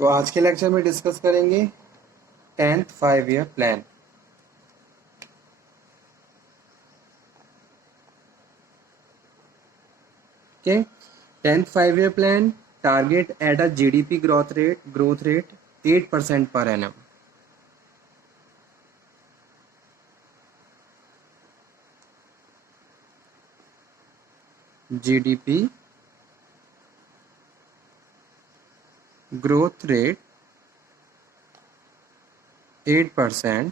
तो आज के लेक्चर में डिस्कस करेंगे 10th 5 year plan. Okay, 10th 5 year plan target at a GDP growth rate 8% per annum. GDP growth rate 8%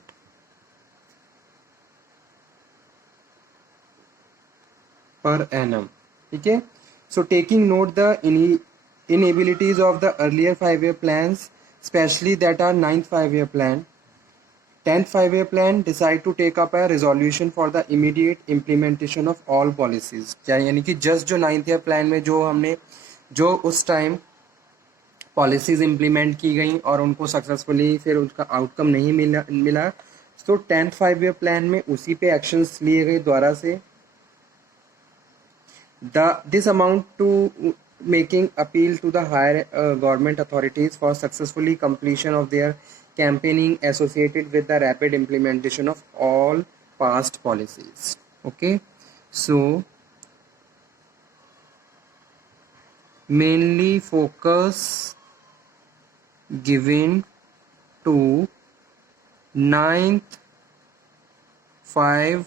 per annum. ठीक है, so taking note the inabilities of the earlier 5 year plans, especially that are 9th 5 year plan. 10th 5 year plan decide to take up a resolution for the immediate implementation of all policies। यानी कि just जो 9th year plan में जो उस time policies implement की गई और उनको सक्सेसफुली फिर उनका आउटकम नहीं मिला, तो 10th 5 ईयर प्लान में उसी पे एक्शंस लिए गए द्वारा से। This amount to making appeal to the higher government authorities for successfully completion of their campaigning associated with the rapid implementation of all past policies. Okay, so mainly focus given to 9th 5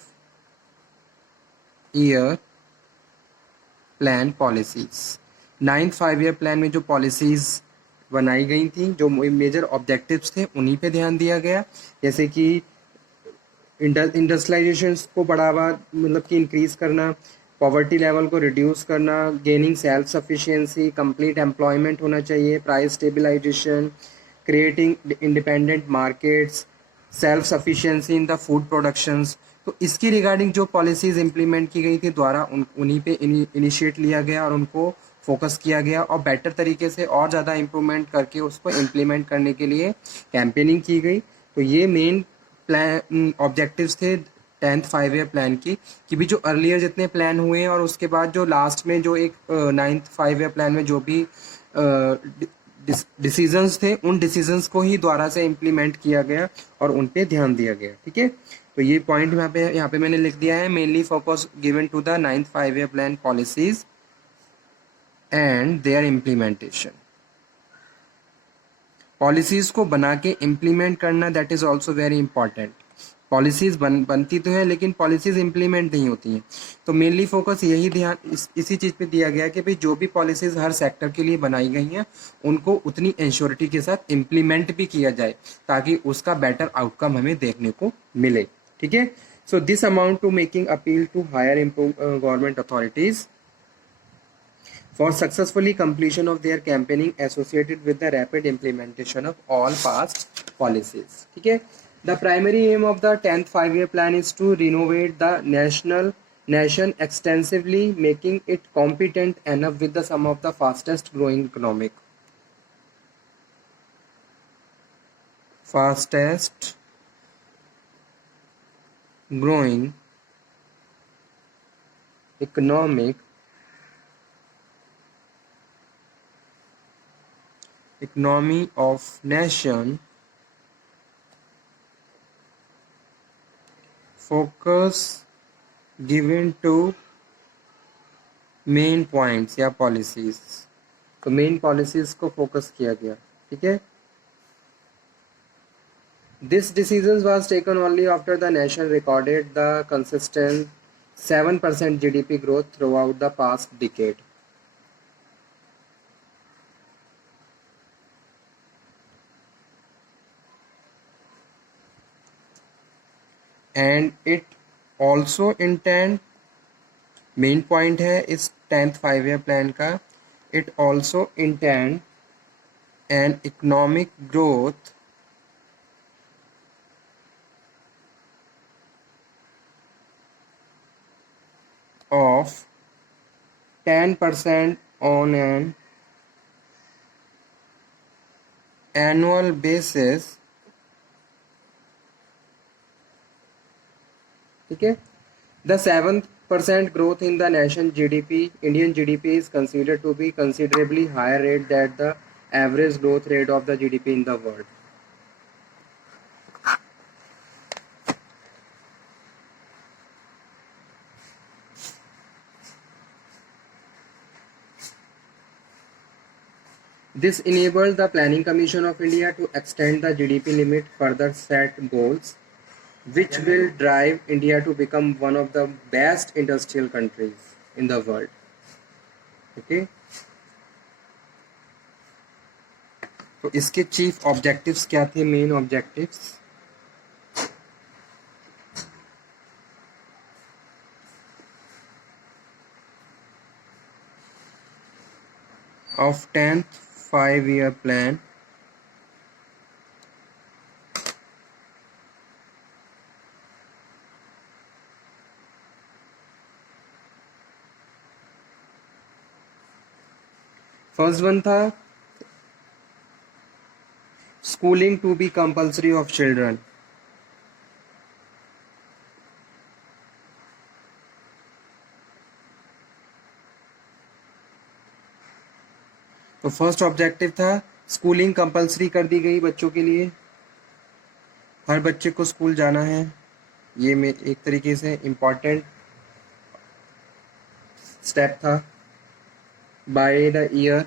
year plan policies. 9th 5 year plan में जो policies बनाई गई थी, जो major objectives थे, उन्हीं पे ध्यान दिया गया। जैसे कि इंडस्ट्रियलाइजेशन को बढ़ावा मतलब कि इंक्रीज करना, पॉवर्टी लेवल को रिड्यूस करना, gaining self sufficiency, complete employment होना चाहिए, price stabilisation, creating independent markets, self sufficiency in the food productions. तो इसकी रिगार्डिंग जो पॉलिसीज इंप्लीमेंट की गई थी द्वारा उन्हीं पे इनिशिएट लिया गया और उनको फोकस किया गया और बेटर तरीके से और ज़्यादा इम्प्रूवमेंट करके उसको इम्प्लीमेंट करने के लिए कैंपेनिंग की गई। तो ये मेन प्लान ऑब्जेक्टिव्स थे 10th 5 ईयर प्लान की। कि भी जो अर्लियर जितने प्लान हुए और उसके बाद जो लास्ट में जो एक 9th 5 ईयर प्लान में जो भी डिसीजंस थे, उन डिसीजंस को ही द्वारा से इम्प्लीमेंट किया गया और उन पे ध्यान दिया गया। ठीक है, तो ये पॉइंट यहाँ पे मैंने लिख दिया है। Mainly focus given to the 9th 5 year plan policies and their implementation. Policies को बना के इम्प्लीमेंट करना, that is also very important. Policies बनती तो है लेकिन पॉलिसीज इम्प्लीमेंट नहीं होती हैं। तो मेनली फोकस यही ध्यान इसी चीज़ पे दिया गया कि भाई जो भी पॉलिसीज हर सेक्टर के लिए बनाई गई हैं उनको उतनी इंश्योरिटी के साथ इम्प्लीमेंट भी किया जाए ताकि उसका बेटर आउटकम हमें देखने को मिले। ठीक है, so this amount to making appeal to higher government authorities for successfully completion of their campaigning associated with the rapid implementation of all past policies. ठीक है, the primary aim of the 10th 5 year plan is to renovate the nation extensively, making it competent enough with the some of the fastest growing economic economy of nation, focus given to main points या policies. तो main policies को focus किया गया। ठीक है, this decision was taken only after the nation recorded the consistent 7% GDP growth through out the past decade. And it also intend, main point है इस 10th 5 year plan का, it also intend an economic growth of 10% on an annual basis। ठीक है, the 7% growth in the nation GDP, Indian GDP is considered to be considerably higher rate than the average growth rate of the GDP in the world? This enabled the Planning Commission of India to extend the GDP limit, further set goals, which will drive India to become one of the best industrial countries in the world. Okay. तो इसके chief objectives क्या थे, main objectives? of 10th 5-year plan. First one था schooling to be compulsory of children. तो first objective था schooling compulsory कर दी गई बच्चों के लिए, हर बच्चे को स्कूल जाना है. ये में एक तरीके से इम्पॉर्टेंट स्टेप था. By the year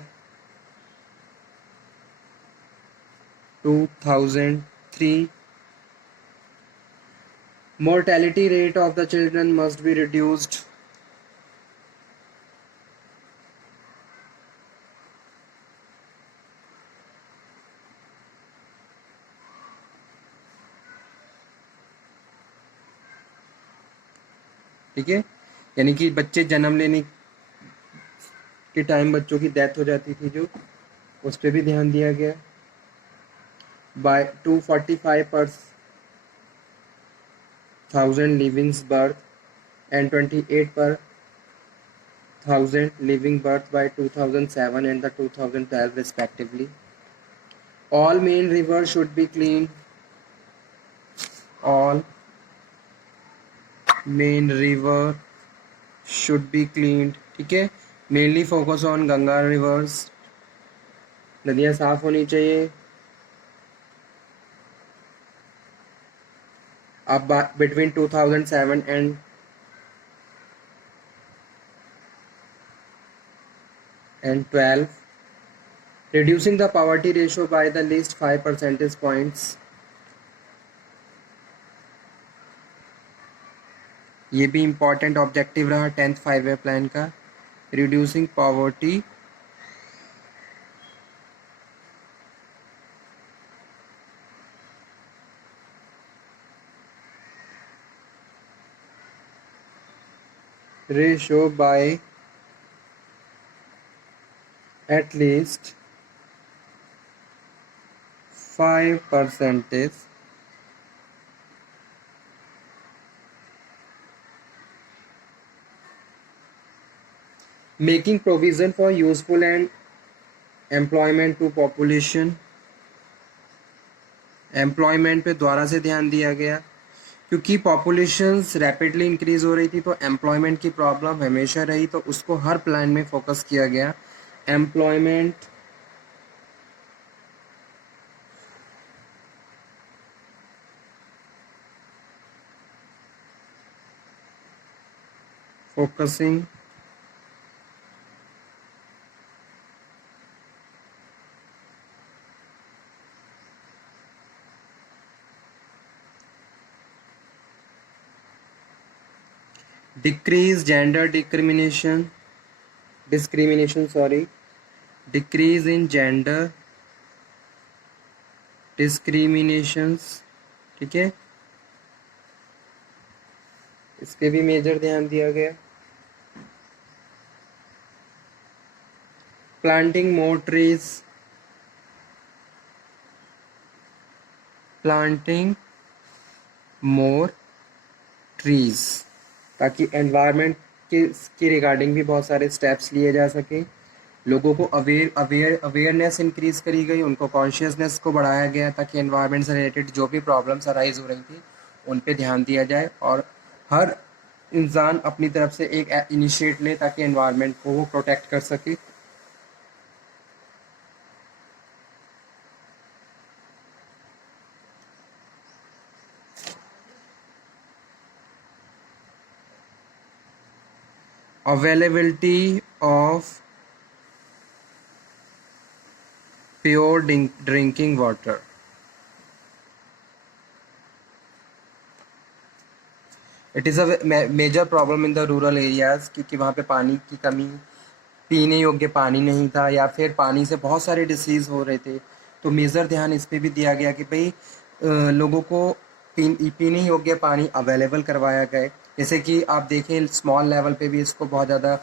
2003 mortality rate of the children must be reduced ठीक है, यानी कि बच्चे जन्म लेने के टाइम बच्चों की डेथ हो जाती थी जो, उस पर भी ध्यान दिया गया. By 245/1000 living birth and 28/1000 living birth by 2007 and the 2012 respectively. All main rivers should be cleaned. All main river should be cleaned. ठीक है, mainly focus on Ganga reverse, नदियाँ साफ होनी चाहिए. अब between 2007 and 12, reducing the poverty ratio by the least 5 percentage points. ये भी important objective रहा 10th 5-year प्लान का, reducing poverty ratio by at least 5%. Making provision for useful and employment to population. Employment पे द्वारा से ध्यान दिया गया, क्योंकि पॉपुलेशंस रैपिडली इंक्रीज हो रही थी तो एम्प्लॉयमेंट की प्रॉब्लम हमेशा रही, तो उसको हर प्लान में फोकस किया गया. Employment focusing decrease gender discrimination, decrease in gender discriminations. ठीक है, इस पे भी मेजर ध्यान दिया गया. planting more trees, ताकि एनवायरनमेंट के रिगार्डिंग भी बहुत सारे स्टेप्स लिए जा सके. लोगों को अवेयरनेस इंक्रीज करी गई, उनको कॉन्शियसनेस को बढ़ाया गया ताकि एनवायरनमेंट से रिलेटेड जो भी प्रॉब्लम्स अराइज हो रही थी उन पे ध्यान दिया जाए और हर इंसान अपनी तरफ से एक इनिशिएट ले ताकि एनवायरनमेंट को वो प्रोटेक्ट कर सके. availability of pure drinking water. It is a major problem in the rural areas क्योंकि वहाँ पे पानी की कमी, पीने योग्य पानी नहीं था या फिर पानी से बहुत सारे डिसीज़ हो रहे थे। तो मेजर ध्यान इस पे भी दिया गया कि भाई लोगों को पीने योग्य पानी अवेलेबल करवाया गया। जैसे कि आप देखें स्मॉल लेवल पे भी इसको बहुत ज़्यादा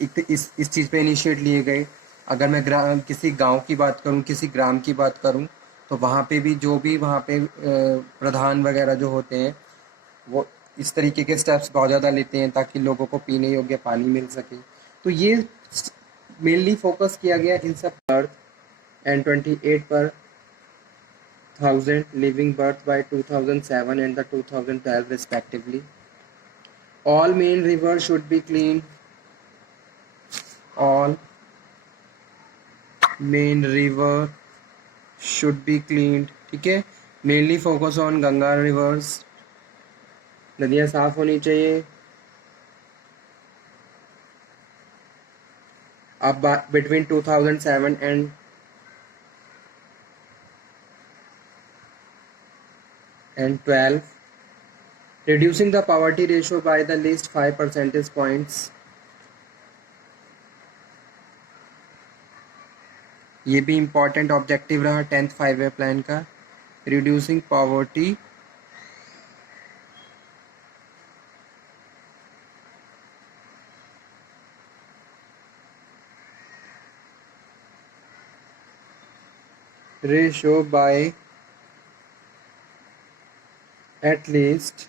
इस चीज़ पे इनिशिएट लिए गए। अगर मैं किसी गांव की बात करूं, किसी ग्राम की बात करूं, तो वहाँ पे भी जो भी वहाँ पे प्रधान वगैरह जो होते हैं वो इस तरीके के स्टेप्स बहुत ज़्यादा लेते हैं ताकि लोगों को पीने योग्य पानी मिल सके। तो ये मेनली फोकस किया गया इन सब अर्थ एंड 28 पर 1000 living birth bye 2007 and the 2012 respectively. All main rivers should be cleaned. All main river should be cleaned. ठीक है, mainly focus on Ganga reverse, नदियाँ साफ होनी चाहिए। अब between 2007 and 12, reducing the poverty ratio by the least 5 percentage points. ये भी important objective रहा 10th 5 year प्लान का, reducing poverty ratio by at least